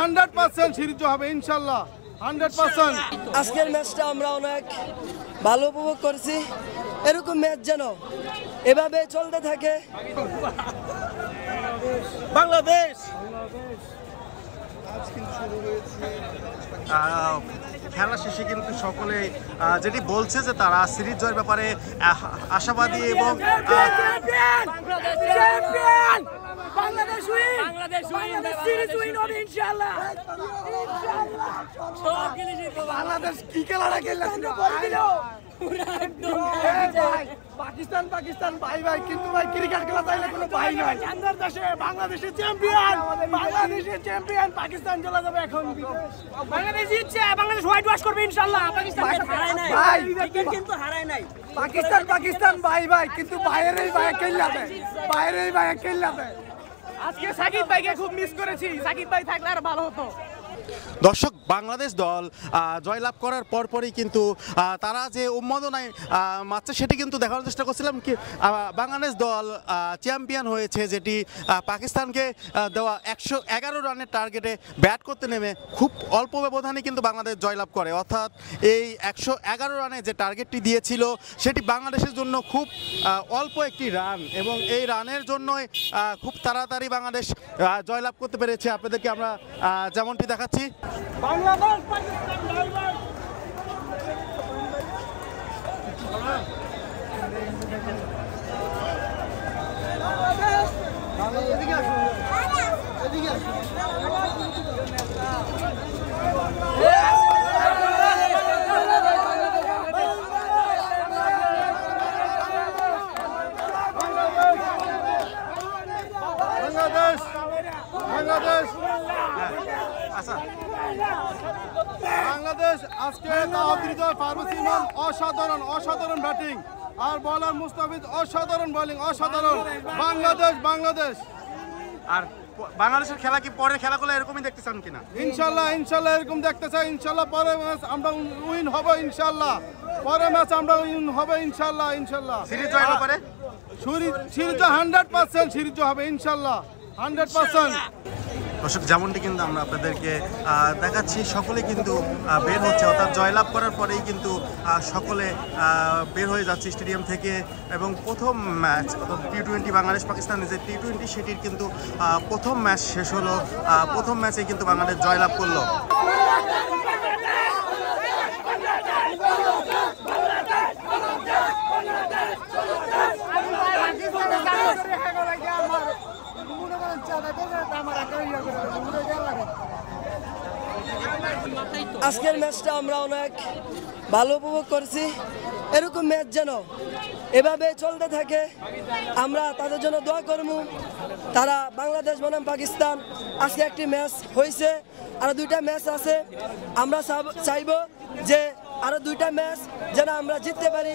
100% series হবে ইনশাআল্লাহ 100%। আজকের ম্যাচটা আমরা অনেক ভালো উপভোগ করছি। এরকম ম্যাচ যেন এভাবে চলতে থাকে। বাংলাদেশ খেলা শেষে কিন্তু সকলে যেটি বলছে যে তারা সিরিজ জয়ের ব্যাপারে আশাবাদী এবং বাংলাদেশ কি খেলাটা খেলছিল পাকিস্তান পাকিস্তান ভাই ভাই, কিন্তু ভাই ক্রিকেট খেলা চাইলে কোনো ভাই নয়। বাংলাদেশের চ্যাম্পিয়ন, বাংলাদেশের চ্যাম্পিয়ন, পাকিস্তান চলে যাবে এখন। বাংলাদেশ জিতছে, বাংলাদেশ হোয়াইট ওয়াশ করবে ইনশাআল্লাহ। পাকিস্তান হারায় নাই ভাই, কিন্তু হারায় নাই। পাকিস্তান পাকিস্তান ভাই ভাই, কিন্তু বাইরেই ভাই খেললাবে, বাইরেই ভাই খেললাবে। আজকে সাকিব ভাইকে খুব মিস করেছি, সাকিব ভাই থাকলে আর ভালো হতো। দর্শক, বাংলাদেশ দল জয়লাভ করার পরপরই কিন্তু তারা যে উন্মাদনায় মারছে সেটি কিন্তু দেখানোর চেষ্টা করছিলাম কি বাংলাদেশ দল চ্যাম্পিয়ন হয়েছে, যেটি পাকিস্তানকে দেওয়া 111 রানের টার্গেটে ব্যাট করতে নেমে খুব অল্প ব্যবধানে কিন্তু বাংলাদেশ জয়লাভ করে। অর্থাৎ এই 111 রানে যে টার্গেটটি দিয়েছিল সেটি বাংলাদেশের জন্য খুব অল্প একটি রান, এবং এই রানের জন্যই খুব তাড়াতাড়ি বাংলাদেশ জয়লাভ করতে পেরেছে। আপনাদেরকে আমরা যেমনটি দেখাচ্ছি। বাংলাদেশ পাকিস্তান ভাই ভাই। এদিকে আসুন, এদিকে আসুন। বাংলাদেশ বাংলাদেশ বাংলাদেশ আজকে তাওহিদ ফারুক ইমাম অসাধারণ অসাধারণ ব্যাটিং, আর বলার মুস্তাফিজ অসাধারণ বোলিং, অসাধারণ। বাংলাদেশ বাংলাদেশ। আর বাংলাদেশের খেলা কি পরের খেলাগুলো এরকমই দেখতে চান কিনা? ইনশাল্লাহ ইনশাল্লাহ এরকম দেখতে চাই। ইনশাল্লাহ পরের ম্যাচ আমরা উইন হব ইনশাল্লাহ, পরের ম্যাচ আমরা উইন হবে ইনশাল্লাহ ইনশাল্লাহ। সিরিজ জয়ের ব্যাপারে সিরিজ 100% সিরিজ হবে ইনশাল্লাহ 100%। দর্শক, যেমনটি কিন্তু আমরা আপনাদেরকে দেখাচ্ছি, সকলে কিন্তু বের হচ্ছে, অর্থাৎ জয়লাভ করার পরেই কিন্তু সকলে বের হয়ে যাচ্ছে স্টেডিয়াম থেকে। এবং প্রথম ম্যাচ টি-20 বাংলাদেশ পাকিস্তানের যে টি-20 সেটির কিন্তু প্রথম ম্যাচ শেষ হলো। প্রথম ম্যাচে কিন্তু বাংলাদেশ জয়লাভ করলো। আজকের ম্যাচটা আমরা অনেক ভালো উপভোগ করছি। এরকম ম্যাচ যেন এভাবে চলতে থাকে। আমরা তাদের জন্য দোয়া করবো। তারা বাংলাদেশ বনাম পাকিস্তান আজকে একটি ম্যাচ হয়েছে, আরো 2টা ম্যাচ আছে। আমরা চাইবো যে আরো 2টা ম্যাচ যেন আমরা জিততে পারি।